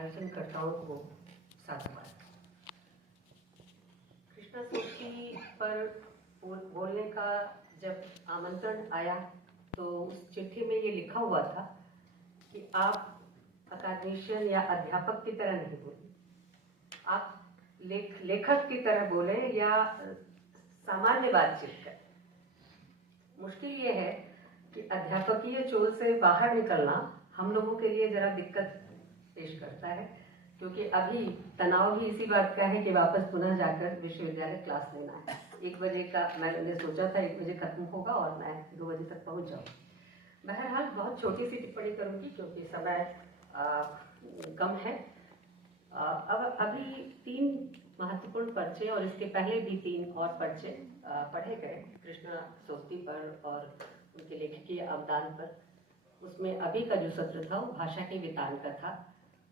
आयोजनकर्ताओं को साधुवाद। कृष्णा सोक्ति पर बोलने का जब आमंत्रण आया तो उस चिट्ठी में ये लिखा हुआ था कि आप अकादमिशियन या अध्यापक की तरह नहीं बोले, आप लेखक की तरह बोले या सामान्य बातचीत कर। मुश्किल ये है कि अध्यापकीय चोल से बाहर निकलना हम लोगों के लिए जरा दिक्कत पेश करता है, क्योंकि अभी तनाव भी इसी बात का है कि वापस पुनः जाकर विश्वविद्यालय क्लास लेना है। 1 बजे का मैंने सोचा था 1 बजे खत्म होगा और मैं 2 बजे तक पहुंच जाऊँ। बहरहाल बहुत छोटी सी टिप्पणी करूंगी क्योंकि समय कम है। अब अभी 3 महत्वपूर्ण पर्चे और इसके पहले भी 3 और पर्चे पढ़े गए कृष्णा सोक्ति पर और उनके लेखकीय अवदान पर। उसमें अभी का जो सत्र था वो भाषा के वितान का था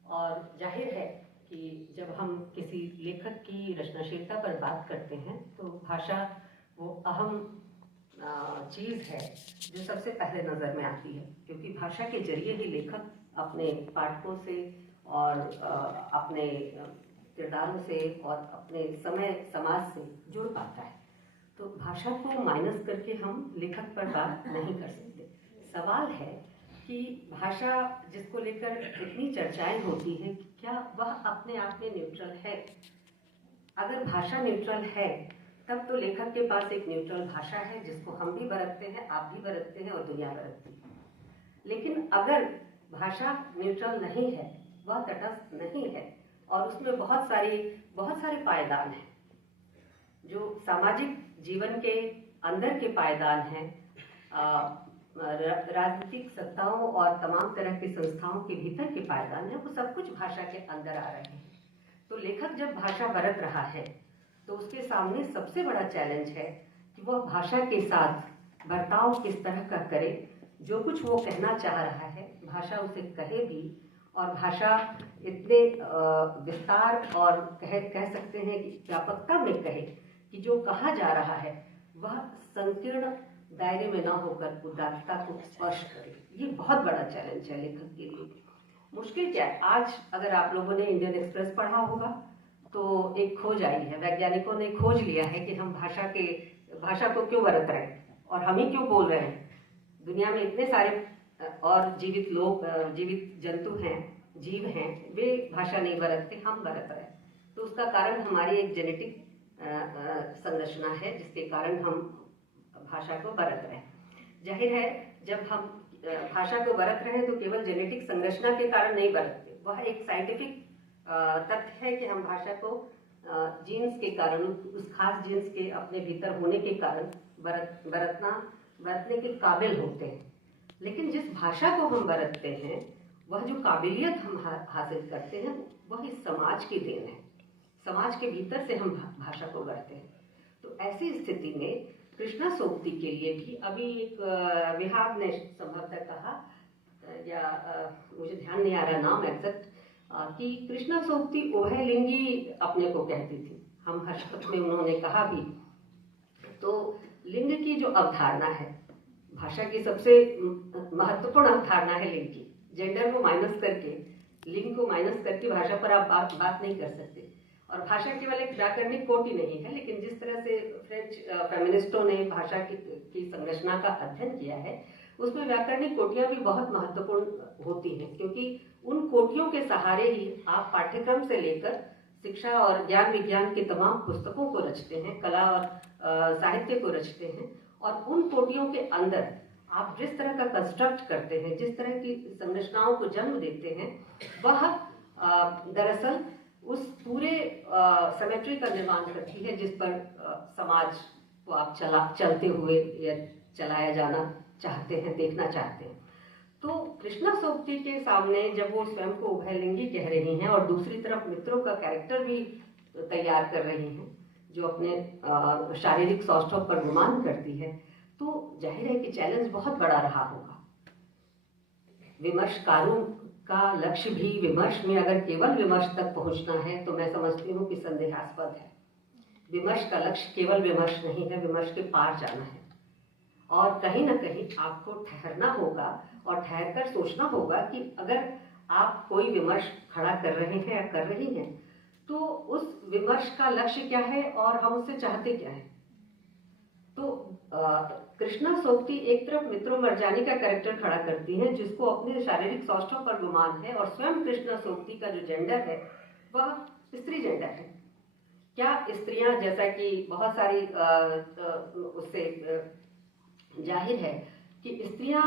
और जाहिर है कि जब हम किसी लेखक की रचनाशीलता पर बात करते हैं तो भाषा वो अहम चीज़ है जो सबसे पहले नज़र में आती है, क्योंकि भाषा के जरिए ही लेखक अपने पाठकों से और अपने किरदारों से और अपने समय समाज से जुड़ पाता है। तो भाषा को माइनस करके हम लेखक पर बात नहीं कर सकते। सवाल है कि भाषा जिसको लेकर इतनी चर्चाएं होती हैं, क्या वह अपने आप में न्यूट्रल है? अगर भाषा न्यूट्रल है तब तो लेखक के पास एक न्यूट्रल भाषा है जिसको हम भी बरतते हैं, आप भी बरतते हैं और दुनिया बरतती है। लेकिन अगर भाषा न्यूट्रल नहीं है, वह तटस्थ नहीं है और उसमें बहुत सारे पायदान हैं जो सामाजिक जीवन के अंदर के पायदान हैं, राजनीतिक सत्ताओं और तमाम तरह की संस्थाओं के भीतर के पायदान हैं, वो सब कुछ भाषा के अंदर आ रहे हैं। तो लेखक जब भाषा बरत रहा है तो उसके सामने सबसे बड़ा चैलेंज है कि वह भाषा के साथ बर्ताव किस तरह का करे। जो कुछ वो कहना चाह रहा है भाषा उसे कहे भी, और भाषा इतने विस्तार और कह सकते हैं कि व्यापकता में कहे कि जो कहा जा रहा है वह संकीर्ण दायरे में ना होकर उदारता को स्पर्श करे। ये बहुत बड़ा चैलेंज है लेखक के लिए। मुश्किल क्या है, आज अगर आप लोगों ने इंडियन एक्सप्रेस पढ़ा होगा तो एक खोज आई है, वैज्ञानिकों ने खोज लिया है कि हम भाषा को क्यों बरत रहे हैं और हम ही क्यों बोल रहे हैं। दुनिया में इतने सारे और जीवित जंतु हैं, जीव हैं, वे भाषा नहीं बरतते, हम बरत रहे हैं। तो उसका कारण हमारी एक जेनेटिक संरचना है जिसके कारण हम भाषा को बरत रहे हैं। जाहिर है जब हम भाषा को बरत रहे हैं तो केवल जेनेटिक संरचना के कारण नहीं बरतते, वह एक साइंटिफिक तथ्य है कि हम भाषा को जीन्स के कारण, उस खास जीन्स के अपने भीतर होने के कारण बरतने के काबिल होते हैं। लेकिन जिस भाषा को हम बरतते हैं वह जो काबिलियत हम हासिल करते हैं वह इस समाज की देन है। समाज के भीतर से हम भाषा को बरतते हैं। तो ऐसी स्थिति में कृष्णा सोक्ति के लिए भी अभी एक विभाग ने संभवतः कहा, या मुझे ध्यान नहीं आ रहा नाम एग्जैक्ट, कि कृष्णा सोक्ति उभयलिंगी अपने को कहती थी। हम हर्षपथ में उन्होंने कहा भी। तो लिंग की जो अवधारणा है, भाषा की सबसे महत्वपूर्ण अवधारणा है लिंग की। जेंडर को माइनस करके, लिंग को माइनस करके भाषा पर आप बात नहीं कर सकते। और भाषा केवल एक व्याकरणिक कोटि नहीं है, लेकिन जिस तरह से फ्रेंच फेमिनिस्टों ने भाषा की संरचना का अध्ययन किया है उसमें व्याकरणिक कोटियां भी बहुत महत्वपूर्ण होती हैं, क्योंकि उन कोटियों के सहारे ही आप पाठ्यक्रम से लेकर शिक्षा और ज्ञान विज्ञान की तमाम पुस्तकों को रचते हैं, कला और साहित्य को रचते हैं। और उन कोटियों के अंदर आप जिस तरह का कंस्ट्रक्ट करते हैं, जिस तरह की संरचनाओं को जन्म देते हैं, वह दरअसल उस पूरे सिमेट्री का निर्माण करती है जिस पर समाज को आप चलते हुए या चलाया जाना चाहते हैं, देखना चाहते हैं। तो कृष्णा सोक्ति के सामने जब वो स्वयं को उभयलिंगी कह रही हैं और दूसरी तरफ मित्रों का कैरेक्टर भी तैयार कर रही हैं जो अपने शारीरिक सौष्ठव पर गुमान करती है, तो जाहिर है कि चैलेंज बहुत बड़ा रहा होगा। विमर्शकारों का लक्ष्य भी विमर्श में अगर केवल विमर्श तक पहुंचना है तो मैं समझती हूँ कि संदेहास्पद है। विमर्श का लक्ष्य केवल विमर्श नहीं है, विमर्श के पार जाना है। और कहीं ना कहीं आपको ठहरना होगा और ठहर कर सोचना होगा कि अगर आप कोई विमर्श खड़ा कर रहे हैं या कर रही हैं, तो उस विमर्श का लक्ष्य क्या है और हम उससे चाहते क्या है। तो कृष्णा सोबती एक तरफ मित्रों मर्जानी का कैरेक्टर खड़ा करती हैं, जिसको अपने शारीरिक सौष्ठव पर गुमान है, और स्वयं कृष्णा सोबती का जो जेंडर है वह स्त्री जेंडर है। क्या स्त्रियां, जैसा कि बहुत सारी उससे जाहिर है कि स्त्रियां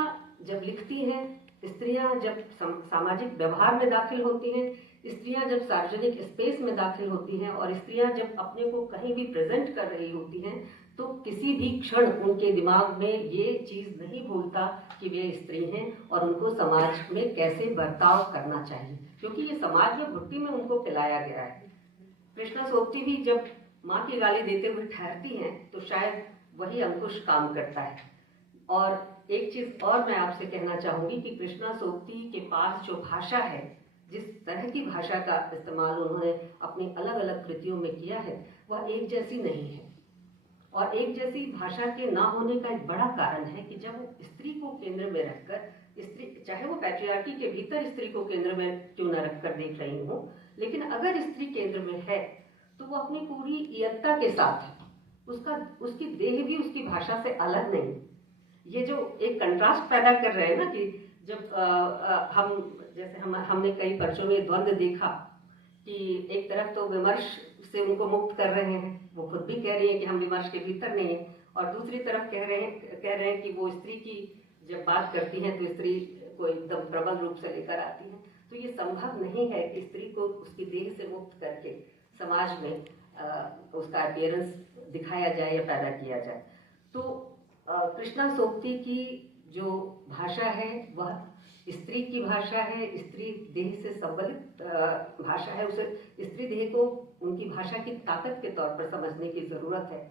जब लिखती हैं, स्त्रियां जब सामाजिक व्यवहार में दाखिल होती हैं, स्त्रियां जब सार्वजनिक स्पेस में दाखिल होती हैं, और स्त्रियां जब अपने को कहीं भी प्रेजेंट कर रही होती हैं, तो किसी भी क्षण उनके दिमाग में ये चीज नहीं भूलता कि वे स्त्री हैं और उनको समाज में कैसे बर्ताव करना चाहिए, क्योंकि ये समाज में भुट्टी में उनको खिलाया गया है। कृष्णा सोबती भी जब माँ की गाली देते हुए ठहरती हैं, तो शायद वही अंकुश काम करता है। और एक चीज और मैं आपसे कहना चाहूंगी कि कृष्णा सोबती के पास जो भाषा है, जिस तरह की भाषा का इस्तेमाल उन्होंने अपनी अलग अलग कृतियों में किया है, वह एक जैसी नहीं है। और एक जैसी भाषा के ना होने का एक बड़ा कारण है कि जब वो स्त्री को केंद्र में रखकर, स्त्री चाहे वो पैट्रियार्की के भीतर स्त्री को केंद्र में क्यों न रखकर देख रही हो, लेकिन अगर स्त्री केंद्र में है तो वो अपनी पूरी इयत्ता के साथ है। उसकी देह भी उसकी भाषा से अलग नहीं। ये जो एक कंट्रास्ट पैदा कर रहे हैं ना, कि जब हमने कई पर्चों में द्वंद्व देखा कि एक तरफ तो विमर्श से उनको मुक्त कर रहे हैं, वो खुद भी कह रही हैं कि हम विमर्श के भीतर नहीं है, और दूसरी तरफ कह रहे हैं कि वो स्त्री की जब बात करती हैं तो स्त्री को एकदम प्रबल रूप से लेकर आती हैं। तो ये संभव नहीं है कि स्त्री को उसकी देह से मुक्त करके समाज में उसका अपीयरेंस दिखाया जाए या पैदा किया जाए। तो कृष्णा सोबती की जो भाषा है वह स्त्री की भाषा है, स्त्री देह से संबलित भाषा है। उसे स्त्री देह को उनकी भाषा की ताकत के तौर पर समझने की जरूरत है।